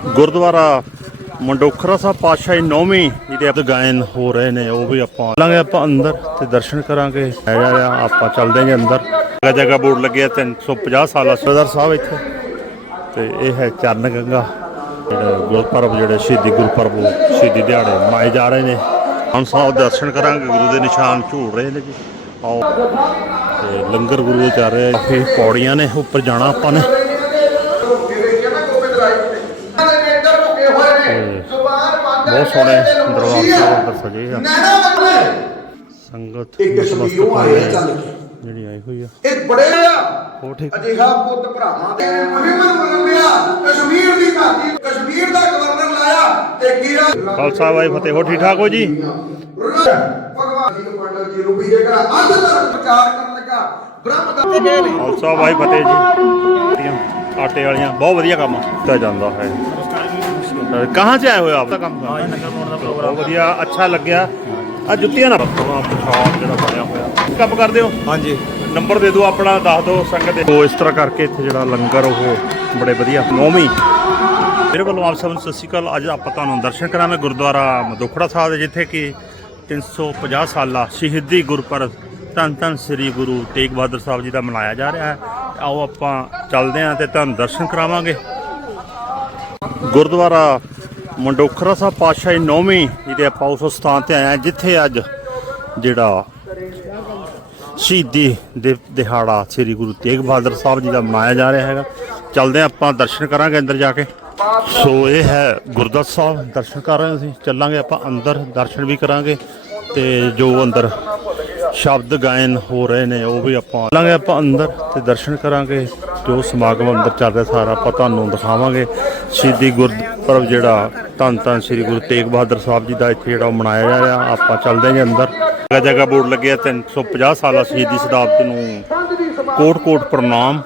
ਗੁਰਦੁਆਰਾ ਮੰਡੋਖਰਾ ਸਾਹਿਬ ਪਾਤਸ਼ਾਹੀ ਨੌਵੀਂ ਜਿਹਦੇ ਆਪ ਗਾਇਨ ਹੋ ਰਹੇ ਨੇ, ਉਹ ਵੀ ਆਪਾਂ ਲਾਂਗੇ, ਆਪਾਂ ਅੰਦਰ ਤੇ ਦਰਸ਼ਨ ਕਰਾਂਗੇ। ਆ ਜਾ ਆਪਾਂ ਚੱਲਦੇ ਹਾਂ ਅੰਦਰ। ਜਗ੍ਹਾ ਜਗ੍ਹਾ ਬੋਰਡ ਲੱਗਿਆ 350 ਸਾਲਾ ਸਰਦਾਰ ਸਾਹਿਬ ਇੱਥੇ। ਤੇ ਇਹ ਹੈ ਚਰਨ ਗੰਗਾ, ਜਿਹੜਾ ਗੁਰਪੁਰਬ, ਜਿਹੜੇ ਸ਼ਹੀਦੀ ਗੁਰਪੁਰਬ ਸ਼ਹੀਦੀ ਦਿਹਾੜੇ ਮਨਾਏ ਜਾ ਰਹੇ ਨੇ। ਹਮ ਸਾਹਿਬ ਦਰਸ਼ਨ ਕਰਾਂਗੇ, ਗੁਰੂ ਦੇ ਨਿਸ਼ਾਨ ਝੂਲ ਰਹੇ ਨੇ ਜੀ। ਆਓ। ਤੇ ਲੰਗਰ ਗੁਰੂ ਦੇ ਚੱਲ ਰਿਹਾ ਇਹ ਪੌੜੀਆਂ ਨੇ, ਉੱਪਰ ਜਾਣਾ ਆਪਾਂ ਨੇ। ਬਹੁਤ ਸੋਹਣੇ ਸਾਹਿਬ ਅੰਦਰ ਸਜੇ ਆ ਸੰਗਤ ਇੱਕ ਕਸ਼ਮੀਰੋਂ ਆਏ ਆ ਚੱਲ ਕੇ। ਜਿਹੜੀ ਆਈ ਹੋਈ ਆ। ਇੱਕ ਬੜੇ ਆ। ਉਹ ਠੀਕ। ਅਜਿਹਾ ਪੁੱਤ ਭਰਾਵਾਂ ਦੇ ਮੁਹਿੰਮ ਮੁਲੰਬਿਆ ਕਸ਼ਮੀਰ ਦੀ ਘਾਟੀ ਕਸ਼ਮੀਰ ਦਾ ਗਵਰਨਰ ਲਾਇਆ ਤੇ ਕੀੜਾ ਖਾਲਸਾ ਵਾਹਿ ਫਤਿਹ। ਹੋ ਠੀਕ ਠਾਕ ਹੋ ਜੀ? ਭਗਵਾਨ ਜੀ ਨੂੰ ਪੰਡਤ ਜੀ ਨੂੰ ਵੀ ਜੇਕਰ ਅੰਧ ਧਰਮ ਪ੍ਰਚਾਰ ਕਰਨ ਲੱਗਾ ਬ੍ਰਹਮ ਦਾ ਖਾਲਸਾ ਵਾਹਿ ਫਤਿਹ ਜੀ। ਆਟੇ ਵਾਲੀਆਂ ਬਹੁਤ ਵਧੀਆ ਕੰਮ ਕੀਤਾ ਜਾਂਦਾ ਹੈ। ਕਹਾਂ ਸੇ ਆਏ ਹੋਏ ਆਪ? ਦਾ ਕੰਮ ਬਹੁਤ ਵਧੀਆ ਅੱਛਾ ਲੱਗਿਆ। ਆ ਜੁੱਤੀਆਂ ਨਾ ਪ੍ਰਸ਼ਾਦ ਜਿਹੜਾ ਬਣਿਆ ਹੋਇਆ। ਕੰਮ ਕਰਦੇ ਹੋ? ਹਾਂਜੀ। ਨੰਬਰ ਦੇ ਦਿਓ ਆਪਣਾ ਦੱਸ ਦਿਓ ਸੰਗਤ ਦੇ। ਉਹ ਇਸ ਤਰ੍ਹਾਂ ਕਰਕੇ ਇੱਥੇ ਜਿਹੜਾ ਲੰਗਰ ਉਹ ਬੜੇ ਵਧੀਆ। ਨੌਵੀਂ। ਮੇਰੇ ਵੱਲੋਂ ਆਪ ਸਭ ਨੂੰ ਸਤਿ ਸ਼੍ਰੀ ਅਕਾਲ। ਅੱਜ ਆਪਾਂ ਤੁਹਾਨੂੰ ਦਰਸ਼ਨ ਕਰਾਂਗੇ ਗੁਰਦੁਆਰਾ ਮਦੋਖੜਾ ਸਾਹਿਬ ਦੇ ਜਿੱਥੇ ਕਿ 350 ਸਾਲਾ ਸ਼ਹੀਦੀ ਗੁਰਪੁਰਬ ਧੰਨ ਧੰਨ ਸ੍ਰੀ ਗੁਰੂ ਤੇਗ ਬਹਾਦਰ ਸਾਹਿਬ ਜੀ ਦਾ ਮਨਾਇਆ ਜਾ ਰਿਹਾ ਹੈ। ਆਓ ਆਪਾਂ ਚੱਲਦੇ ਹਾਂ ਤੇ ਤੁਹਾਨੂੰ ਦਰਸ਼ਨ ਕਰਾਵਾਂਗੇ। ਗੁਰਦੁਆਰਾ ਮੰਡੋਖਰਾ ਸਾਹਿਬ ਪਾਤਸ਼ਾਹੀ ਨੌਵੀਂ ਜਿਹਦੇ ਆਪਾਂ ਉਸ ਸਥਾਨ ਤੇ ਆਏ ਹਾਂ, ਜਿੱਥੇ ਅੱਜ ਜਿਹੜਾ ਸ਼ਹੀਦੀ ਦੇ ਦਿਹਾੜਾ ਸ੍ਰੀ ਗੁਰੂ ਤੇਗ ਬਹਾਦਰ ਸਾਹਿਬ ਜੀ ਦਾ ਮਨਾਇਆ ਜਾ ਰਿਹਾ ਹੈਗਾ। ਚੱਲਦੇ ਹਾਂ ਆਪਾਂ, ਦਰਸ਼ਨ ਕਰਾਂਗੇ ਅੰਦਰ ਜਾ ਕੇ। ਸੋ ਇਹ ਹੈ ਗੁਰਦੁਆਰਾ ਸਾਹਿਬ, ਦਰਸ਼ਨ ਕਰ ਰਹੇ ਅਸੀਂ, ਚੱਲਾਂਗੇ ਆਪਾਂ ਅੰਦਰ, ਦਰਸ਼ਨ ਵੀ ਕਰਾਂਗੇ ਤੇ ਜੋ ਅੰਦਰ ਸ਼ਬਦ ਗਾਇਨ ਹੋ ਰਹੇ ਨੇ ਉਹ ਵੀ ਆਪਾਂ ਚੱਲਾਂਗੇ ਆਪਾਂ ਅੰਦਰ ਤੇ ਦਰਸ਼ਨ ਕਰਾਂਗੇ। ਜੋ ਸਮਾਗਮ ਅੰਦਰ ਚੱਲ ਰਿਹਾ ਸਾਰਾ, ਆਪਾਂ ਤੁਹਾਨੂੰ ਦਿਖਾਵਾਂਗੇ। ਸ਼ਹੀਦੀ ਗੁਰਪੁਰਬ ਜਿਹੜਾ, ਧੰਨ ਧੰਨ ਸ੍ਰੀ ਗੁਰੂ ਤੇਗ ਬਹਾਦਰ ਸਾਹਿਬ ਜੀ ਦਾ ਇੱਥੇ ਜਿਹੜਾ ਉਹ ਮਨਾਇਆ ਜਾ ਰਿਹਾ। ਆਪਾਂ ਚੱਲਦੇ ਹਾਂ ਜੀ ਅੰਦਰ। ਜਗ੍ਹਾ ਜਗ੍ਹਾ ਬੋਰਡ ਲੱਗਿਆ 350 ਸਾਲਾ ਸ਼ਹੀਦੀ ਸ਼ਤਾਬਦੀ ਨੂੰ ਕੋਟ ਕੋਟ ਪ੍ਰਣਾਮ।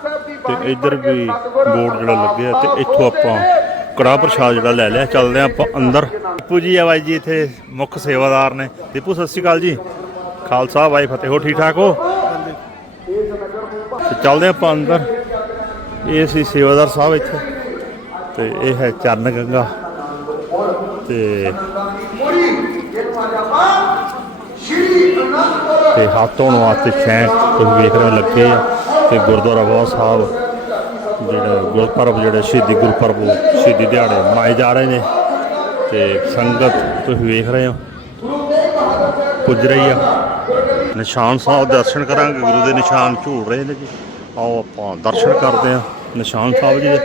ਤੇ ਇੱਧਰ ਵੀ ਬੋਰਡ ਜਿਹੜਾ ਲੱਗਿਆ ਤੇ ਇੱਥੋਂ ਆਪਾਂ ਕੜਾਹ ਪ੍ਰਸ਼ਾਦ ਜਿਹੜਾ ਲੈ ਲਿਆ। ਚੱਲਦੇ ਹਾਂ ਆਪਾਂ ਅੰਦਰ। ਦੀਪੂ ਜੀ ਆ ਬਾਈ ਜੀ, ਇੱਥੇ ਮੁੱਖ ਸੇਵਾਦਾਰ ਨੇ। ਦੀਪੂ, ਸਤਿ ਸ਼੍ਰੀ ਅਕਾਲ ਜੀ। ਖਾਲਸਾ ਬਾਈ ਫਤਿਹ। ਹੋ ਠੀਕ ਠਾਕ ਹੋ? ਤੇ ਚੱਲਦੇ ਹਾਂ ਆਪਾਂ ਅੰਦਰ। ਇਹ ਸੀ ਸੇਵਾਦਾਰ ਸਾਹਿਬ ਇੱਥੇ, ਤੇ ਇਹ ਹੈ ਚਰਨ ਗੰਗਾ। ਤੇ ਤੇ ਹੱਥ ਧੋਣ ਵਾਸਤੇ ਸ਼ੈਂਕ ਤੁਸੀਂ ਵੇਖ ਰਹੇ ਹੋ ਲੱਗੇ ਆ। ਤੇ ਗੁਰਦੁਆਰਾ ਬਹੁਤ ਸਾਹਿਬ, ਜਿਹੜਾ ਗੁਰਪੁਰਬ, ਜਿਹੜੇ ਸ਼ਹੀਦੀ ਗੁਰਪੁਰਬ, ਸ਼ਹੀਦੀ ਦਿਹਾੜੇ ਮਨਾਏ ਜਾ ਰਹੇ ਨੇ। ਤੇ ਸੰਗਤ, ਤੁਸੀਂ ਵੇਖ ਰਹੇ ਹੋ, ਪੁੱਜ ਰਹੀ ਆ। ਨਿਸ਼ਾਨ ਸਾਹਿਬ ਦਰਸ਼ਨ ਕਰਾਂਗੇ, ਗੁਰੂ ਦੇ ਨਿਸ਼ਾਨ ਝੂਲ ਰਹੇ ਨੇ ਜੀ। ਆਓ ਆਪਾਂ ਦਰਸ਼ਨ ਕਰਦੇ ਆ। ਨਿਸ਼ਾਨ ਸਾਹਿਬ ਜੀ ਦੇ।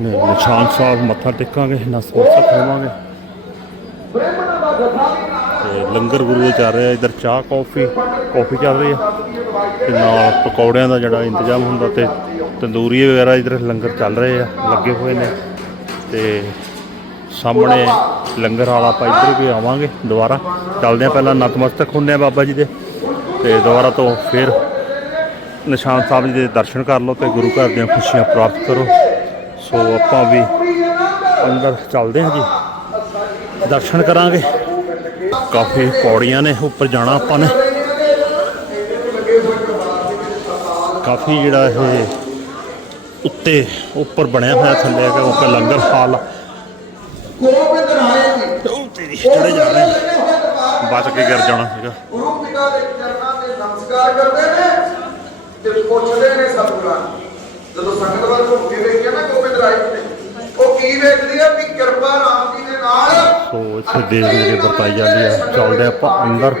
ਨਿਸ਼ਾਨ ਸਾਹਿਬ ਮੱਥਾ ਟੇਕਾਂਗੇ ਨਸਮਸਤਕ ਹੋਵਾਂਗੇ। ਤੇ ਲੰਗਰ ਗੁਰੂ ਦੇ ਚੱਲ ਰਿਹਾ, ਇੱਧਰ ਚਾਹ, ਕੌਫੀ ਕੌਫੀ ਚੱਲ ਰਹੀ ਆ। ਤੇ ਨਾਲ ਪਕੌੜਿਆਂ ਦਾ ਜਿਹੜਾ ਇੰਤਜ਼ਾਮ ਹੁੰਦਾ ਤੇ ਤੰਦੂਰੀ ਵਗੈਰਾ ਇੱਧਰ ਲੰਗਰ ਚੱਲ ਰਹੇ ਆ, ਲੱਗੇ ਹੋਏ ਨੇ। ਤੇ ਸਾਹਮਣੇ ਲੰਗਰ ਵਾਲਾ ਆਪਾਂ ਇੱਧਰ ਵੀ ਆਵਾਂਗੇ ਦੁਬਾਰਾ। ਚੱਲਦੇ ਆ, ਪਹਿਲਾਂ ਨਤਮਸਤਕ ਹੁੰਦੇ ਆ ਬਾਬਾ ਜੀ ਦੇ। ਤੇ ਦੁਬਾਰਾ ਤੋਂ ਫਿਰ ਨਿਸ਼ਾਨ ਸਾਹਿਬ ਜੀ ਦੇ ਦਰਸ਼ਨ ਕਰ ਲਓ ਤੇ ਗੁਰੂ ਘਰ ਦੀਆਂ ਖੁਸ਼ੀਆਂ ਪ੍ਰਾਪਤ ਕਰੋ। ਸੋ ਆਪਾਂ ਵੀ ਅੰਦਰ ਚੱਲਦੇ ਹਾਂ ਜੀ। ਦਰਸ਼ਨ ਕਰਾਂਗੇ। ਕਾਫੀ ਪੌੜੀਆਂ ਨੇ, ਉੱਪਰ ਜਾਣਾ ਆਪਾਂ ਨੇ। ਕਾਫੀ ਜਿਹੜਾ ਇਹ ਉੱਤੇ ਉੱਪਰ ਬਣਿਆ ਹੋਇਆ ਥੱਲੇ ਹੈਗਾ ਉੱਪਰ ਲੰਗਰ ਹਾਲ। ਗੋਬਿੰਦ ਰਾਏ ਜੀ ਤੇ ਉਹ ਤੇਰੀ ਚੜੇ ਜਾ ਰਹੇ ਬਚ ਕੇ ਗਿਰ ਜਾਣਾ ਸੀਗਾ। ਗੁਰੂ ਪਿਤਾ ਦੇ ਚਰਨਾਂ ਤੇ ਨਮਸਕਾਰ ਕਰਦੇ ਨੇ। ਤੇ ਪੁੱਛਦੇ ਨੇ ਸਤਿਗੁਰਾਂ। ਜਦੋਂ ਸੰਗਤ ਵੱਲ ਘੁੰਮ ਕੇ ਵੇਖਿਆ ਨਾ ਗੋਬਿੰਦ ਰਾਏ ਜੀ ਨੇ ਉਹ ਕੀ ਵੇਖਦੀ ਆ ਵੀ ਕਿਰਪਾ ਰਾਮ ਜੀ ਦੇ ਨਾਲ ਸੋ ਇੱਥੇ ਦੇਵ ਜੀ ਵਰਤਾਈ ਜਾਂਦੀ ਆ। ਚੱਲਦੇ ਆਪਾਂ ਅੰਦਰ।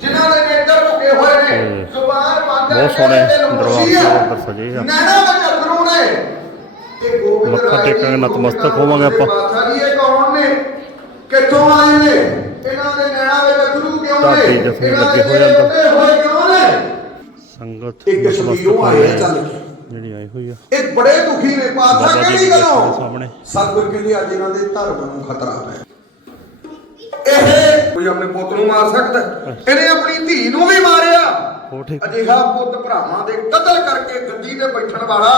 ਜਿਨ੍ਹਾਂ ਦੇ ਨੇਤਰ ਝੁਕੇ ਹੋਏ ਨੇ ਜ਼ੁਬਾਨ ਬੰਦ ਬਹੁਤ ਸੋਹਣੇ ਸਾਹਿਬ ਅੰਦਰ ਸਜੇ ਆ। ਨੈਣਾ ਵਿੱਚ ਅਥਰੂ ਨੇ ਤੇ ਗੋਬਿੰਦ ਮੱਥਾ ਰਾਏ ਜੀ ਟੇਕਾਂਗੇ, ਨਤਮਸਤਕ ਹੋਵਾਂਗੇ ਆਪਾਂ। ਜੀ ਇਹ ਕੌਣ ਨੇ? ਕਿੱਥੋਂ ਆਏ ਨੇ? ਇਹਨਾਂ ਦੇ ਨੈਣਾ ਵਿੱਚ ਅਥਰੂ ਕਿਉਂ ਨੇ? ਇਹਨਾਂ ਦੇ ਲੱਗੇ ਹੋਏ ਅੰਦਰ। ਹੋਏ ਕਿਉਂ ਨੇ? ਸੰਗਤ ਇੱਕ ਕਸ਼ਮੀਰੋਂ ਆਏ ਆ ਚੱਲ ਕੇ। ਜਿਹੜੀ ਆਈ ਹੋਈ ਆ। ਇਹ ਬੜੇ ਦੁਖੀ ਨੇ ਪਾਤਸ਼ਾਹ ਕਿਹੜੀ ਗੱਲੋਂ? ਸਾਹਮਣੇ। ਸਤਿਗੁਰ ਕਹਿੰਦੇ ਅੱਜ ਇਹਨਾਂ ਦੇ ਧਰਮ ਨੂੰ ਖਤਰਾ ਹੈ। ਇਹ ਕੋਈ ਆਪਣੇ ਪੁੱਤ ਨੂੰ ਮਾਰ ਸਕਦਾ? ਇਹਨੇ ਆਪਣੀ ਧੀ ਨੂੰ ਵੀ ਮਾਰਿਆ। ਅਜਿਹਾ ਪੁੱਤ ਭਰਾਵਾਂ ਦੇ ਕਤਲ ਕਰਕੇ ਗੱਦੀ ਤੇ ਬੈਠਣ ਵਾਲਾ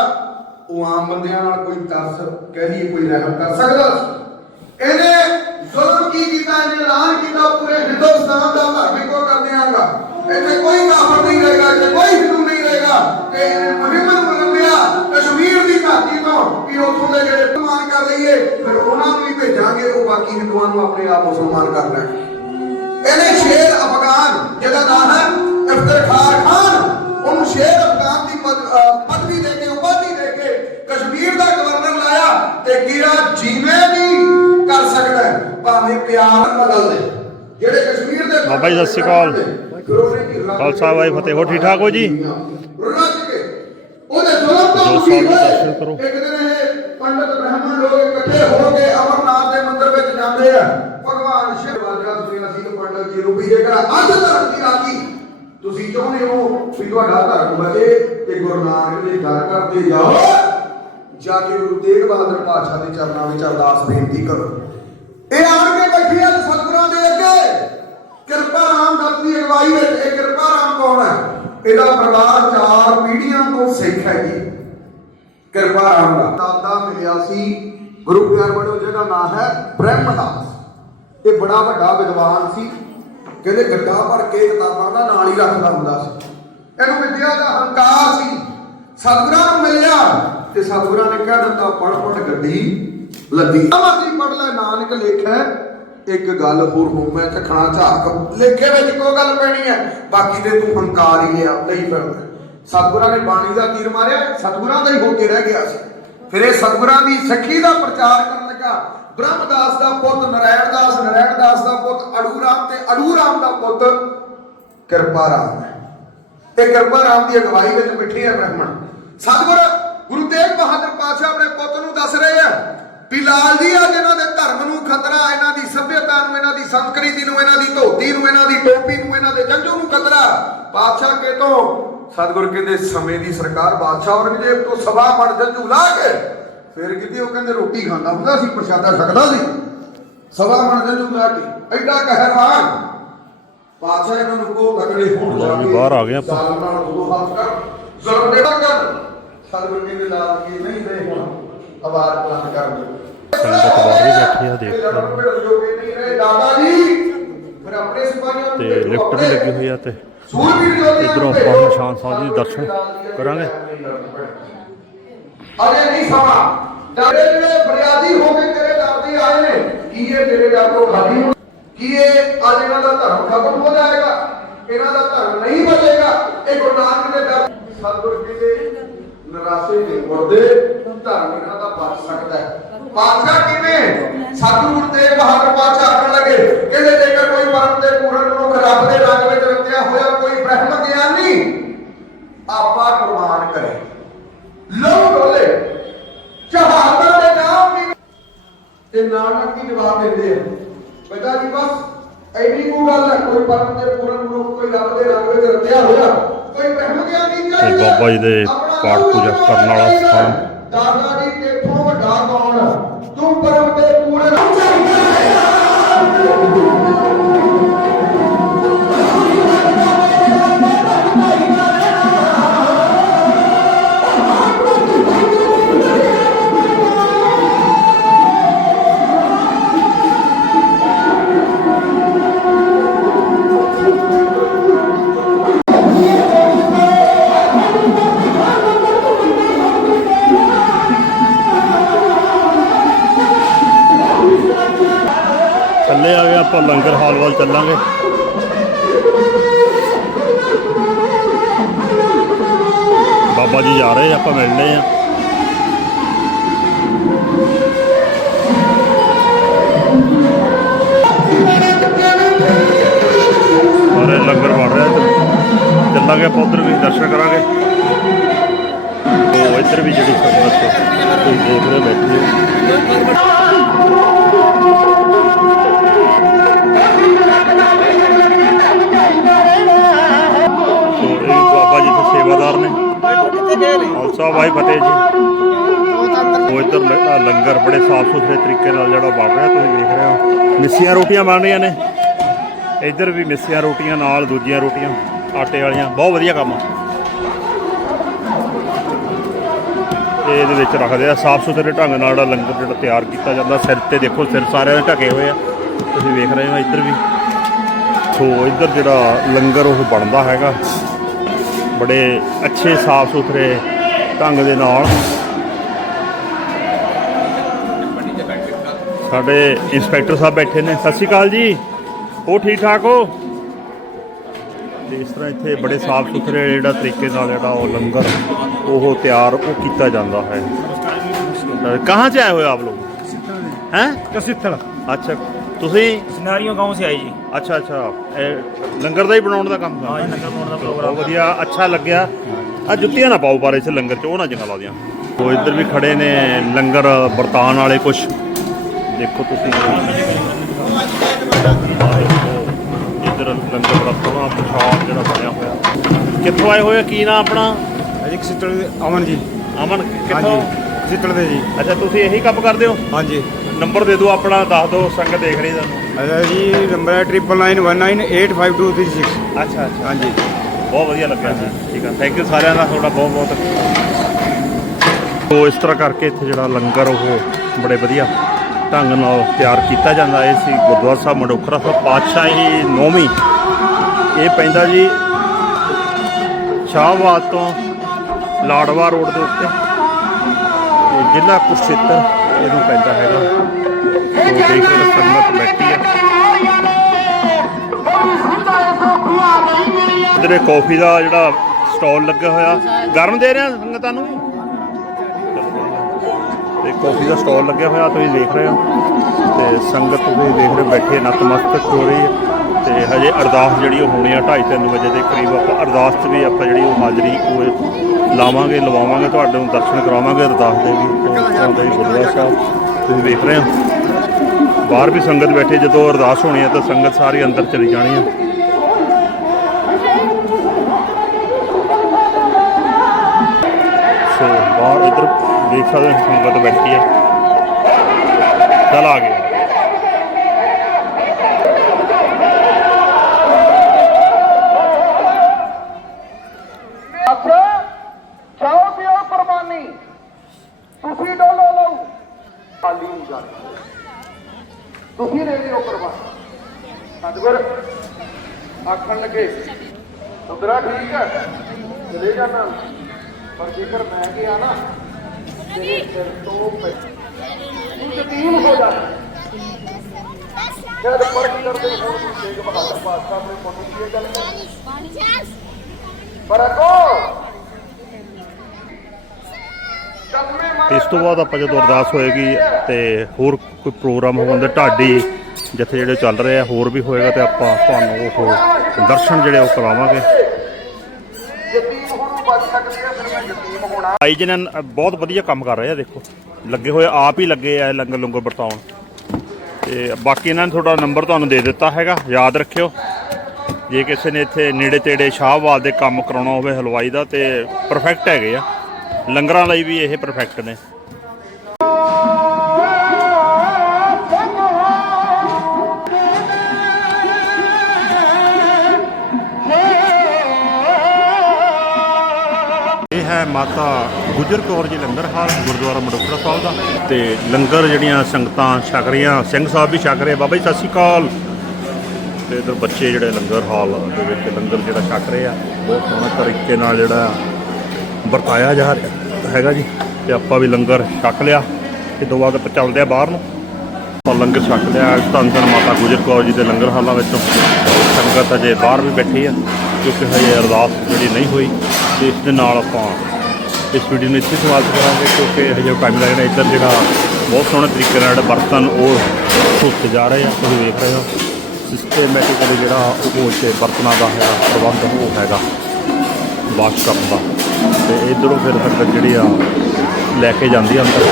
ਉਹ ਆਮ ਬੰਦਿਆਂ ਨਾਲ ਕੋਈ ਤਰਸ ਕਹਿ ਲਈਏ ਕੋਈ ਰਹਿਮ ਕਰ ਸਕਦਾ? ਇਹਨੇ ਜ਼ੁਲਮ ਕੀ ਕੀਤਾ ਇਹਨੇ ਐਲਾਨ ਕੀਤਾ ਪੂਰੇ ਹਿੰਦੁਸਤਾਨ ਦਾ ਧਾਰਮਿਕ ਕੋ ਕਰ ਦਿਆਂਗਾ ਇੱਥੇ ਕੋਈ ਕਾਫਰ ਨਹੀਂ ਰਹੇਗਾ ਇੱਥੇ ਕੋਈ ਹਿੰਦੂ ਨਹੀਂ ਰਹੇਗਾ। ਕਿ ਮੁਹੰਮਦ ਮੁਲੰਬਿਆ ਕਸ਼ਮੀਰ ਦੀ ਧਰਤੀ ਤੋਂ ਕਿ ਉਥੋਂ ਦੇ ਜਿਹੜੇ ਮੁਸਲਮਾਨ ਕਰ ਲਈਏ ਫਿਰ ਉਹਨਾਂ ਨੂੰ ਵੀ ਭੇਜਾਂਗੇ ਉਹ ਬਾਕੀ ਹਿੰਦੂਆਂ ਨੂੰ ਆਪਣੇ ਆਪ ਮੁਸਲਮਾਨ ਕਰ ਲੈਣ। ਇਹਨੇ ਸ਼ੇਰ ਅਫਗਾਨ ਜਿਹਦਾ ਨਾਮ ਹੈ ਇਫਤਖਾਰ ਖਾਨ ਉਹਨੂੰ ਸ਼ੇਰ ਅਫਗਾਨ ਦੀ ਪਦਵੀ ਦੇ ਕੇ ਉਪਾਧੀ ਦੇ ਕੇ ਕਸ਼ਮੀਰ ਦਾ ਗਵਰਨਰ ਲਾਇਆ ਤੇ ਕੀੜਾ ਜੀਵੇਂ ਵੀ ਕਰ ਸਕਦਾ ਭਾਵੇਂ ਪਿਆਰ ਬਦਲ ਦੇ। ਜਿਹੜੇ ਕਸ਼ਮੀਰ ਦੇ ਬਾਬਾ ਜੀ ਸਤਿ ਸ਼੍ਰੀ ਅਕਾਲ। ਖਾਲਸਾ ਵਾਹਿਗੁਰੂ ਫਤਿਹ। ਹੋਰ ਠੀਕ ਠਾਕ ਹੋ ਜੀ? ਉਹਦੇ ਜ਼ੁਲਮ ਤੋਂ ਦੇ ਹੋਏ। ਦਰਸ਼ਨ ਕਰੋ। ਇੱਕ ਦਿਨ ਇਹ ਪੰਡਤ ਬ੍ਰਾਹਮਣ ਲੋਕ ਇਕੱਠੇ ਹੋ ਕੇ ਅਮਰਨਾਥ ਦੇ ਮੰਦਿਰ ਵਿੱਚ ਜਾਂਦੇ ਆ ਭਗਵਾਨ ਸ਼ਿਵ ਵਰਗਾ ਸੁਣਿਆ ਸੀ ਪੰਡਤ ਜੀ ਨੂੰ ਵੀ ਜੇਕਰ ਅੱਜ ਧਰਮ ਦੀ ਰਾਖੀ ਤੁਸੀਂ ਚਾਹੁੰਦੇ ਹੋ ਵੀ ਤੁਹਾਡਾ ਧਰਮ ਬਚੇ ਤੇ ਗੁਰੂ ਨਾਨਕ ਦੇ ਦਰ ਕਰਦੇ ਜਾਓ ਜਾ ਕੇ ਗੁਰੂ ਤੇਗ ਬਹਾਦਰ ਪਾਤਸ਼ਾਹ ਦੇ ਚਰਨਾਂ ਵਿੱਚ ਅਰਦਾਸ ਬੇਨਤੀ ਕਰੋ ਇਹ ਆਣ ਕੇ ਬੈਠੀ ਆ ਸਤਿਗੁਰਾਂ ਦੇ ਅੱਗੇ ਕਿਰਪਾ ਰਾਮ ਦਤ ਦੀ ਅਗਵਾਈ ਵਿੱਚ ਇਹ ਕਿਰਪਾ ਰਾਮ ਕੌਣ ਹੈ? ਇਹਦਾ ਪਰਿਵਾਰ ਚਾਰ ਪੀੜ੍ਹੀਆਂ ਤੋਂ ਸਿੱਖ ਹੈ ਜੀ। ਕਿਰਪਾ ਰਾਮ ਦਾ। ਦਾਦਾ ਮਿਲਿਆ ਸੀ, ਗੁਰੂ ਪਿਆਰ ਬੜੋ ਜਿਹਦਾ ਨਾਮ ਹੈ ਬ੍ਰਹਮਦਾਸ। ਇਹ ਬੜਾ ਵੱਡਾ ਵਿਦਵਾਨ ਸੀ। ਕਹਿੰਦੇ ਗੱਡਾ ਭਰ ਕੇ ਕਿਤਾਬਾਂ ਦਾ ਨਾਲ ਹੀ ਰੱਖਦਾ ਹੁੰਦਾ ਸੀ। ਇਹਨੂੰ ਵਿਦਿਆ ਦਾ ਹੰਕਾਰ ਸੀ। ਸਤਿਗੁਰਾਂ ਨੂੰ ਮਿਲਿਆ ਤੇ ਸਤਿਗੁਰਾਂ ਨੇ ਕਹਿ ਦਿੱਤਾ ਪੜ ਪੜ ਗੱਡੀ ਲੱਦੀ ਅਮਰਜੀ ਪੜ ਲੈ, ਨਾਨਕ ਲੇਖੈ। ਇੱਕ ਗੱਲ ਹੋਰ ਹੋ ਮੈਂ ਕਖਣਾ ਝਾਕ। ਲੇਖੇ ਵਿੱਚ ਕੋ ਗੱਲ ਪੈਣੀ ਹੈ। ਬਾਕੀ ਤੇ ਤੂੰ ਹੰਕਾਰ ਹੀ ਲਿਆ ਨਹੀਂ ਫਿਰਦਾ। ਸਤਿਗੁਰਾਂ ਨੇ ਬਾਣੀ ਦਾ ਤੀਰ ਮਾਰਿਆ, ਸਤਿਗੁਰਾਂ ਦਾ ਹੀ ਹੋ ਕੇ ਰਹਿ ਗਿਆ ਸੀ। ਫਿਰ ਇਹ ਸਤਿਗੁਰਾਂ ਦੀ ਸਿੱਖੀ ਦਾ ਪ੍ਰਚਾਰ ਕਰਨ ਲੱਗਾ। ਬ੍ਰਹਮਦਾਸ ਦਾ ਪੁੱਤ ਨਰਾਇਣ ਦਾਸ ਨਰਾਇਣ ਦਾਸ ਦਾ ਪੁੱਤ ਅੜੂ ਰਾਮ ਤੇ ਅੜੂ ਰਾਮ ਦਾ ਪੁੱਤ ਕਿਰਪਾ ਰਾਮ ਹੈ। ਤੇ ਕਿਰਪਾ ਰਾਮ ਦੀ ਅਗਵਾਈ ਵਿੱਚ ਬੈਠੇ ਆ ਬ੍ਰਾਹਮਣ। ਸਤਿਗੁਰ, ਗੁਰੂ ਤੇਗ ਬਹਾਦਰ ਪਾਤਸ਼ਾਹ ਆਪਣੇ ਪੁੱਤ ਨੂੰ ਦੱਸ ਰਹੇ ਆ ਵੀ ਲਾਲ ਜੀ ਅੱਜ ਇਹਨਾਂ ਦੇ ਧਰਮ ਨੂੰ ਖਤਰਾ ਇਹਨਾਂ ਦੀ ਸਭਿਅਤਾ ਨੂੰ ਇਹਨਾਂ ਦੀ ਸੰਸਕ੍ਰਿਤੀ ਨੂੰ ਇਹਨਾਂ ਦੀ ਧੋਤੀ ਨੂੰ ਇਹਨਾਂ ਦੀ ਟੋਪੀ ਨੂੰ ਇਹਨਾਂ ਦੇ ਜੰਝੂ ਨੂੰ ਖਤਰਾ। ਪਾਤਸ਼ਾਹ ਕੇ ਤੋਂ ਸਤਿਗੁਰ ਕਹਿੰਦੇ ਸਮੇਂ ਦੀ ਸਰਕਾਰ ਬਾਦਸ਼ਾਹ ਔਰੰਗਜ਼ੇਬ ਤੋਂ ਸਭਾ ਮਣ ਜੰਝੂ ਲਾ ਕੇ। ਫਿਰ ਕਿਤੇ ਉਹ ਕਹਿੰਦੇ ਰੋਟੀ ਖਾਂਦਾ ਹੁੰਦਾ ਸੀ ਪ੍ਰਸ਼ਾਦਾ ਛਕਦਾ ਸੀ। ਸਭਾ ਮਣ ਜੰਝੂ ਲਾ ਕੇ। ਐਡਾ ਕਹਿਰਵਾਨ। ਬਾਦਸ਼ਾਹ ਇਹਨਾਂ ਨੂੰ ਕੋ ਤਕੜੇ ਹੋਣ ਜੀ, ਬਾਹਰ ਆ ਗਏ ਆਪਾਂ। ਨਾਲ ਉਦੋਂ ਹੱਥ ਕਰ। ਦੇ ਕਰ। ਸਤਿਗੁਰ ਵੀ ਲਾਲ ਕੀ ਨਹੀਂ ਦੇ ਹੁਣ। ਆਵਾਜ਼ ਬੁਲੰਦ ਕਰ ਦੇ। ਸੰਗਤ ਬਾਹਰ ਵੀ ਬੈਠੀ ਆ, ਦੇਖ ਰਹੇ। ਦਾਦਾ ਜੀ ਫਿਰ ਆਪਣੇ ਸਿਪਾਹੀਆਂ ਨੂੰ ਤੇ ਲਿਫਟ ਵੀ ਲੱਗੀ ਹੋਈ ਆ ਤੇ ਇੱਧਰੋਂ ਆਪਾਂ। ਨਿਸ਼ਾਨ ਸਾਹਿਬ ਜੀ ਦਰਸ਼ਨ ਕਰਾਂਗੇ। ਅਜੇ ਨਹੀਂ ਸਮਾਂ। ਡਰੇ ਜਿਹੜੇ ਫਰਿਆਦੀ ਹੋ ਕੇ ਤੇਰੇ ਦਰ ਤੇ ਆਏ ਨੇ। ਕੀ ਇਹ ਤੇਰੇ ਦਰ ਤੋਂ ਖਾਲੀ ਕੀ ਇਹ ਅੱਜ ਇਹਨਾਂ ਦਾ ਧਰਮ ਖਤਮ ਹੋ ਜਾਏਗਾ? ਇਹਨਾਂ ਦਾ ਧਰਮ ਨਹੀਂ ਬਚੇਗਾ ਇਹ ਗੁਰੂ ਨਾਨਕ ਦੇ ਦਰ ਸਤਿਗੁਰ ਜੀ ਦੇ ਨਰਾਸੇ ਦੇ ਮੁਰਦੇ ਧਰਮ ਇਹਨਾਂ ਦਾ ਬਚ ਸਕਦਾ ਹੈ। ਪਾਤਸ਼ਾਹ ਕਿਵੇਂ? ਸਤਿਗੁਰ ਤੇ ਬਹਾਦਰ ਪਾਤਸ਼ਾਹ ਆਖਣ ਲੱਗੇ ਕਹਿੰਦੇ ਜੇਕਰ ਕੋਈ ਪਰਮ ਤੇ ਪੂਰਨ ਮਨੁੱਖ ਰੱਬ ਦੇ ਰੰਗ ਵਿੱਚ ਰਚਿਆ ਹੋਇਆ ਕੋਈ ਬ੍ਰਹਮ ਗਿਆਨੀ ਆਪਾ ਕੁਰਬਾਨ ਕਰੇ। ਲੋਕ ਡੋਲੇ ਸ਼ਹਾਦਤ ਦੇ ਨਾਮ ਵੀ ਤੇ ਨਾਨਕ ਕੀ ਜਵਾਬ ਦਿੰਦੇ ਆ। ਬੇਟਾ ਜੀ ਬਸ ਐਡੀ ਕੋ ਗੱਲ ਹੈ ਕੋਈ ਪਰਮ ਤੇ ਪੂਰਨ ਮਨੁੱਖ ਕੋਈ ਰੱਬ ਦੇ ਰੰਗ ਵਿੱਚ ਰਚਿਆ ਹੋਇਆ ਕੋਈ ਬ੍ਰਹਮ ਗਿਆਨੀ ਚਾਹੀਦਾ ਬਾਬਾ ਜੀ ਦੇ ਪਾਠ ਪੂਜਾ ਕਰਨ ਵਾਲਾ ਸਥਾਨ। ਦਾਦਾ ਜੀ ਤੇਥੋਂ ਵੱਡਾ ਕੌਣ ਤੂੰ ਪਰਮ ਤੇ ਪੂਰਨ ਚੱਲਾਂਗੇ। ਬਾਬਾ ਜੀ ਜਾ ਰਹੇ ਆ, ਆਪਾਂ ਮਿਲਣੇ ਆ। ਸਾਰੇ ਲੰਗਰ ਵੜ ਰਿਹਾ ਤੇ ਚੱਲਾਂਗੇ ਆਪਾਂ ਉਧਰ ਵੀ ਦਰਸ਼ਨ ਕਰਾਂਗੇ। ਉਹ ਇੱਧਰ ਵੀ ਜਿਹੜੀ ਸੰਗਤ ਤੁਸੀਂ ਦੇਖ ਰਹੇ ਹੋ। ਖਾਲਸਾ ਵਾਹਿ ਫਤਿਹ ਜੀ। ਉਹ ਇੱਧਰ ਲੰਗਰ ਬੜੇ ਸਾਫ਼ ਸੁਥਰੇ ਤਰੀਕੇ ਨਾਲ ਜਿਹੜਾ ਬਣ ਰਿਹਾ, ਤੁਸੀਂ ਦੇਖ ਰਹੇ ਹੋ। ਮਿੱਸੀਆਂ ਰੋਟੀਆਂ ਬਣ ਰਹੀਆਂ ਨੇ। ਇੱਧਰ ਵੀ ਮਿੱਸੀਆਂ ਰੋਟੀਆਂ, ਨਾਲ ਦੂਜੀਆਂ ਰੋਟੀਆਂ, ਆਟੇ ਵਾਲੀਆਂ, ਬਹੁਤ ਵਧੀਆ ਕੰਮ ਆ। ਤੇ ਇਹਦੇ ਵਿੱਚ ਰੱਖਦੇ ਆ ਸਾਫ਼ ਸੁਥਰੇ ਢੰਗ ਨਾਲ ਜਿਹੜਾ ਲੰਗਰ ਜਿਹੜਾ ਤਿਆਰ ਕੀਤਾ ਜਾਂਦਾ, ਸਿਰ ਤੇ ਦੇਖੋ, ਸਿਰ ਸਾਰਿਆਂ ਦੇ ਢਕੇ ਹੋਏ ਆ। ਤੁਸੀਂ ਵੇਖ ਰਹੇ ਹੋ ਇੱਧਰ ਵੀ। ਸੋ ਇੱਧਰ ਜਿਹੜਾ ਲੰਗਰ ਉਹ ਬਣਦਾ ਹੈਗਾ। ਬੜੇ ਅੱਛੇ ਸਾਫ਼ ਸੁਥਰੇ ਢੰਗ ਦੇ ਨਾਲ ਸਾਡੇ ਇੰਸਪੈਕਟਰ ਸਾਹਿਬ ਬੈਠੇ ਨੇ। ਸਤਿ ਸ਼੍ਰੀ ਅਕਾਲ ਜੀ। ਉਹ ਠੀਕ ਠਾਕ ਹੋ? ਤੇ ਇਸ ਤਰ੍ਹਾਂ ਇੱਥੇ ਬੜੇ ਸਾਫ਼ ਸੁਥਰੇ ਜਿਹੜਾ ਤਰੀਕੇ ਨਾਲ ਜਿਹੜਾ ਉਹ ਲੰਗਰ ਉਹ ਤਿਆਰ ਉਹ ਕੀਤਾ ਜਾਂਦਾ ਹੈ। ਕਹਾਂ ਸੇ ਆਏ ਹੋਏ ਆਪ ਲੋਗ हैं ਕਸਿੱਥਲ ਅੱਛਾ। ਤੁਸੀਂ? ਸਿਨਾਰੀਓ ਗਾਉਂ ਸੇ ਆਈ ਜੀ। ਅੱਛਾ ਅੱਛਾ। ਇਹ ਲੰਗਰ ਦਾ ਹੀ ਬਣਾਉਣ ਦਾ ਕੰਮ ਹਾਂ ਜੀ ਨਗਰ ਮੋੜ ਦਾ ਪ੍ਰੋਗਰਾਮ। ਵਧੀਆ ਅੱਛਾ ਲੱਗਿਆ। ਆ ਜੁੱਤੀਆਂ ਨਾ ਪਾਓ ਪਰ ਇਸ ਲੰਗਰ 'ਚ ਉਹ ਨਾ ਜਗ੍ਹਾ ਲਾ ਦਿਆਂ। ਉਹ ਇੱਧਰ ਵੀ ਖੜੇ ਨੇ ਲੰਗਰ ਵਰਤਾਨ ਵਾਲੇ ਕੁਝ ਦੇਖੋ ਤੁਸੀਂ। ਇੱਧਰ ਲੰਗਰ ਦਾ ਸੋਹਣਾ ਪ੍ਰਸ਼ਾਦ ਜਿਹੜਾ ਬਣਿਆ ਹੋਇਆ। ਕਿੱਥੋਂ ਆਏ ਹੋਏ ਆ? ਕੀ ਨਾਂ ਆਪਣਾ? ਅਜੀ ਦੇ ਅਮਨ ਜੀ। ਅਮਨ ਕਿੱਥੋਂ? ਦੇ ਜੀ। ਅੱਛਾ ਤੁਸੀਂ ਇਹੀ ਕੰਮ ਕਰਦੇ ਹੋ? ਹਾਂਜੀ। ਨੰਬਰ ਦੇ ਦਿਓ ਆਪਣਾ ਦੱਸ ਦਿਓ ਸੰਗਤ ਦੇਖ ਰਹੀ ਤੁਹਾਨੂੰ। ਅਜਾ ਜੀ ਨੰਬਰ ਹੈ 9919985236 ਅੱਛਾ ਅੱਛਾ। ਹਾਂਜੀ। ਬਹੁਤ ਵਧੀਆ ਲੱਗਾ ਜੀ। ਠੀਕ ਆ। ਥੈਂਕ ਯੂ ਸਾਰਿਆਂ ਦਾ ਤੁਹਾਡਾ ਬਹੁਤ ਬਹੁਤ। ਸੋ ਇਸ ਤਰ੍ਹਾਂ ਕਰਕੇ ਇੱਥੇ ਜਿਹੜਾ ਲੰਗਰ ਉਹ ਬੜੇ ਵਧੀਆ ਢੰਗ ਨਾਲ ਤਿਆਰ ਕੀਤਾ ਜਾਂਦਾ। ਹੈ ਸੀ ਗੁਰਦੁਆਰਾ ਸਾਹਿਬ ਮਡੋਖਰਾ ਸਾਹਿਬ ਪਾਤਸ਼ਾਹੀ ਨੌਵੀਂ। ਇਹ ਪੈਂਦਾ ਜੀ ਸ਼ਾਹਬਾਦ ਤੋਂ ਲਾੜਵਾ ਰੋਡ ਦੇ ਉੱਤੇ। ਜ਼ਿਲ੍ਹਾ ਕੁਰਸ਼ੇਤਰ ਇਹਨੂੰ ਪੈਂਦਾ ਹੈਗਾ। ਸੋ ਦੇਖ ਸੰਗਤ ਬੈਠੀ ਹੈ ਇੱਧਰ ਇਹ ਕੌਫੀ ਦਾ ਜਿਹੜਾ ਸਟਾਲ ਲੱਗਾ ਹੋਇਆ। ਗਰਮ ਦੇ ਰਿਹਾ ਸੰਗਤਾਂ ਨੂੰ ਤੇ ਕੌਫੀ ਦਾ ਸਟਾਲ ਲੱਗਿਆ ਹੋਇਆ, ਤੁਸੀਂ ਦੇਖ ਰਹੇ ਹੋ। ਤੇ ਸੰਗਤ ਤੁਸੀਂ ਦੇਖ ਰਹੇ ਹੋ, ਬੈਠੀ ਨਤਮਸਤਕ ਹੋ ਰਹੀ ਹੈ। ਤੇ ਹਜੇ ਅਰਦਾਸ ਜਿਹੜੀ ਉਹ ਹੋਣੀ ਆ 2:30 ਵਜੇ ਦੇ ਕਰੀਬ। ਆਪਾਂ ਅਰਦਾਸ 'ਚ ਵੀ ਆਪਾਂ ਜਿਹੜੀ ਉਹ ਹਾਜ਼ਰੀ ਉਹ ਲਾਵਾਂਗੇ, ਲਵਾਵਾਂਗੇ, ਤੁਹਾਡੇ ਨੂੰ ਦਰਸ਼ਨ ਕਰਾਵਾਂਗੇ ਅਰਦਾਸ ਦੇ ਵੀ ਆਉਂਦੇ ਗੁਰਦੁਆਰਾ ਸਾਹਿਬ। ਤੁਸੀਂ ਵੇਖ ਰਹੇ ਹੋ। ਬਾਹਰ ਵੀ ਸੰਗਤ ਬੈਠੀ, ਜਦੋਂ ਅਰਦਾਸ ਹੋਣੀ ਹੈ ਤਾਂ ਸੰਗਤ ਸਾਰੀ ਅੰਦਰ ਚਲੀ ਜਾਣੀ ਹੈ ਸੋ ਬਾਹਰ ਇਧਰ ਦੇਖ ਸਕਦੇ ਸੰਗਤ ਬੈਠੀ ਹੈ ਚਲ ਆ ਗਏ ਅੱਛਾ ਚਾਹੋ ਪਿਓ ਕੁਰਬਾਨੀ ਤੁਸੀਂ ਡੋਲੋ ਲਓ ਖਾਲੀ ਨਹੀਂ ਜਾਣਾ ਤੁਸੀਂ ਲੈ ਲਿਓ ਕੁਰਬਾਨੀ ਸਤਿਗੁਰ ਆਖਣ ਲੱਗੇ ਉਧਰਾ ਠੀਕ ਹੈ ਚਲੇ ਜਾਣਾ ਪਰ ਜੇਕਰ ਮੈਂ ਗਿਆ ਨਾ ਤੇਰੇ ਸਿਰ ਤੋਂ ਪੈ ਤੂੰ ਯਤੀਮ ਹੋ ਜਾਣਾ ਜਦ ਪਰਖ ਕਰਦੇ ਹੁਣ ਤੂੰ ਤੇਗ ਬਹਾਦਰ ਪਾਤਸ਼ਾਹ ਨੇ ਮੈਨੂੰ ਕੀ ਗੱਲ ਕਹੀ। ਪਰ ਅਗੋ ਇਸ ਤੋਂ ਬਾਅਦ ਆਪਾਂ ਜਦੋਂ ਅਰਦਾਸ ਹੋਏਗੀ ਤੇ ਹੋਰ ਕੋਈ ਪ੍ਰੋਗਰਾਮ ਹੋਣ ਦੇ ਢਾਡੀ ਜਿੱਥੇ ਜਿਹੜੇ ਚੱਲ ਰਹੇ ਆ, ਹੋਰ ਵੀ ਹੋਏਗਾ ਤੇ ਆਪਾਂ ਤੁਹਾਨੂੰ ਉਹ ਦਰਸ਼ਨ ਜਿਹੜੇ ਉਹ ਕਰਾਵਾਂਗੇ। ਭਾਈ ਜੀ ਬਹੁਤ ਵਧੀਆ ਕੰਮ ਕਰ ਰਹੇ ਆ, ਦੇਖੋ। ਲੱਗੇ ਹੋਏ ਆਪ ਹੀ ਲੱਗੇ ਆ ਲੰਗਰ ਲੰਗਰ ਵਰਤਾਉਣ। ਤੇ ਬਾਕੀ ਇਹਨਾਂ ਨੇ ਤੁਹਾਡਾ ਨੰਬਰ ਤੁਹਾਨੂੰ ਦੇ ਦਿੱਤਾ ਹੈਗਾ, ਯਾਦ ਰੱਖਿਓ। ਜੇ ਕਿਸੇ ਨੇ ਇੱਥੇ ਨੇੜੇ ਤੇੜੇ ਸ਼ਾਹਵਾਲ ਦੇ ਕੰਮ ਕਰਾਉਣਾ ਹੋਵੇ ਹਲਵਾਈ ਦਾ, ਤੇ ਪਰਫੈਕਟ ਹੈਗੇ ਆ। ਲੰਗਰਾਂ ਲਈ ਵੀ ਇਹ ਪਰਫੈਕਟ ਨੇ। ਇਹ ਹੈ ਮਾਤਾ ਗੁਜਰ ਕੌਰ ਜੀ ਲੰਗਰ ਹਾਲ, ਗੁਰਦੁਆਰਾ ਮਡੋਖਰਾ ਸਾਹਿਬ ਦਾ। ਤੇ ਲੰਗਰ ਜਿਹੜੀਆਂ ਸੰਗਤਾਂ ਛਕ ਰਹੀਆਂ, ਸਿੰਘ ਸਾਹਿਬ ਵੀ ਛਕ ਰਹੇ, ਬਾਬਾ ਜੀ ਸਤਿ ਸ਼੍ਰੀ ਅਕਾਲ। ਤੇ ਇਧਰ ਬੱਚੇ ਜਿਹੜੇ ਲੰਗਰ ਹਾਲ ਦੇ ਵਿੱਚ ਲੰਗਰ ਜਿਹੜਾ ਛਕ ਰਹੇ ਆ, ਬਹੁਤ ਸੋਹਣੇ ਤਰੀਕੇ ਨਾਲ ਜਿਹੜਾ ਵਰਤਾਇਆ ਜਾ ਰਿਹਾ। ਹੈਗਾ ਜੀ ਤੇ ਆਪਾਂ ਵੀ ਲੰਗਰ ਛਕ ਲਿਆ। ਤੇ ਦੋ ਬਾਅਦ ਆਪਾਂ ਚੱਲਦੇ ਆ ਬਾਹਰ ਨੂੰ। ਆਪਾਂ ਲੰਗਰ ਛਕ ਲਿਆ। ਧੰਨ ਧੰਨ ਮਾਤਾ ਗੁਜਰ ਕੌਰ ਜੀ ਦੇ ਲੰਗਰ ਹਾਲਾਂ ਵਿੱਚੋਂ। ਸੰਗਤ ਅਜੇ ਬਾਹਰ ਵੀ ਬੈਠੀ ਆ, ਕਿਉਂਕਿ ਹਜੇ ਅਰਦਾਸ ਜਿਹੜੀ ਨਹੀਂ ਹੋਈ, ਤੇ ਇਸ ਦੇ ਨਾਲ ਆਪਾਂ ਇਸ ਵੀਡੀਓ ਨੂੰ ਇੱਥੇ ਸਮਾਪਤ ਕਰਾਂਗੇ, ਕਿਉਂਕਿ ਹਜੇ ਟਾਈਮ ਲੱਗਣਾ ਇੱਧਰ ਜਿਹੜਾ ਬਹੁਤ ਸੋਹਣੇ ਤਰੀਕੇ ਨਾਲ ਜਿਹੜਾ ਬਰਤਨ ਉਹ ਧੁੱਤੇ ਜਾ ਰਹੇ ਆ, ਤੁਸੀਂ ਵੇਖ ਰਹੇ ਹੋ। ਸਿਸਟੇਮੈਟਿਕਲੀ ਜਿਹੜਾ ਉਹ ਤੇ ਬਰਤਨਾਂ ਦਾ ਹੈਗਾ, ਪ੍ਰਬੰਧ ਉਹ ਹੈਗਾ। ਵਾਸ਼ ਕਰਨ ਦਾ। ਤੇ ਇਧਰੋਂ ਫਿਰ ਸੰਗਤ ਜਿਹੜੀ ਆ ਲੈ ਕੇ ਜਾਂਦੀ ਆ ਅੰਦਰ।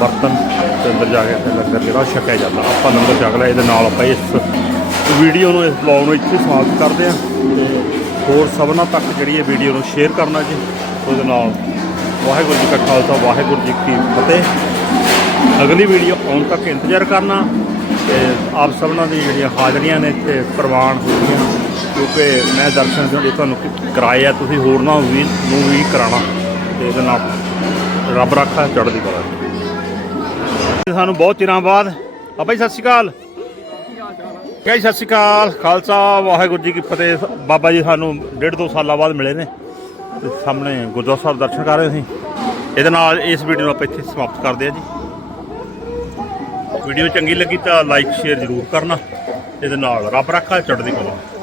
ਬਰਤਨ ਤੇ ਅੰਦਰ ਜਾ ਕੇ ਫਿਰ ਲੰਗਰ ਜਿਹੜਾ ਉਹ ਛਕਿਆ ਜਾਂਦਾ। ਆਪਾਂ ਲੰਗਰ ਛਕ ਲਿਆ, ਇਹਦੇ ਨਾਲ ਆਪਾਂ ਇਸ ਵੀਡੀਓ ਨੂੰ, ਇਸ ਬਲੌਗ ਨੂੰ ਇੱਥੇ ਸਮਾਪਤ ਕਰਦੇ ਆ। ਤੇ ਹੋਰ ਸਭਨਾਂ ਤੱਕ ਜਿਹੜੀ ਇਹ ਵੀਡੀਓ ਨੂੰ ਸ਼ੇਅਰ ਕਰਨਾ ਜੀ। ਉਹਦੇ ਨਾਲ ਵਾਹਿਗੁਰੂ ਜੀ ਕਾ ਖਾਲਸਾ, ਵਾਹਿਗੁਰੂ ਜੀ ਕੀ ਫਤਿਹ। ਅਗਲੀ ਵੀਡੀਓ ਆਉਣ ਤੱਕ ਇੰਤਜ਼ਾਰ ਕਰਨਾ। ਤੇ ਆਪ ਸਭਨਾਂ ਦੀ ਜਿਹੜੀਆਂ ਹਾਜ਼ਰੀਆਂ ਨੇ ਇੱਥੇ ਪ੍ਰਵਾਨ ਹੋ ਕਿਉਂਕਿ ਮੈਂ ਦਰਸ਼ਨ ਜਿਹੜੇ ਤੁਹਾਨੂੰ ਕ- ਕਰਾਏ ਆ ਤੁਸੀਂ ਹੋਰਨਾਂ ਵੀ ਨੂੰ ਵੀ ਕਰਾਉਣਾ। ਤੇ ਇਹਦੇ ਨਾਲ ਰੱਬ ਰੱਖਾ ਚੜ੍ਹਦੀ ਕਲਾ ਸਾਨੂੰ ਬਹੁਤ ਚਿਰਾਂ ਬਾਅਦ। ਬਾਬਾ ਜੀ, ਸਤਿ ਸ਼੍ਰੀ ਅਕਾਲ। ਕਿਆ ਜੀ, ਸਤਿ ਸ਼੍ਰੀ ਅਕਾਲ। ਖਾਲਸਾ, ਵਾਹਿਗੁਰੂ ਜੀ ਕੀ ਫਤਿਹ। ਬਾਬਾ ਜੀ, ਸਾਨੂੰ ਡੇਢ ਦੋ ਸਾਲਾਂ ਬਾਅਦ ਮਿਲੇ ਨੇ। ਤੇ ਸਾਹਮਣੇ ਗੁਰਦੁਆਰਾ ਸਾਹਿਬ ਦਰਸ਼ਨ ਕਰ ਰਹੇ ਸੀ। ਇਹਦੇ ਨਾਲ ਇਸ ਵੀਡੀਓ ਨੂੰ ਆਪਾਂ ਇੱਥੇ ਸਮਾਪਤ ਕਰਦੇ ਹਾਂ ਜੀ। ਵੀਡੀਓ ਚੰਗੀ ਲੱਗੀ ਤਾਂ ਲਾਈਕ, ਸ਼ੇਅਰ ਜ਼ਰੂਰ ਕਰਨਾ। ਇਹਦੇ ਨਾਲ ਰੱਬ ਰੱਖਾ ਚੜ੍ਹਦੀ ਕਲਾ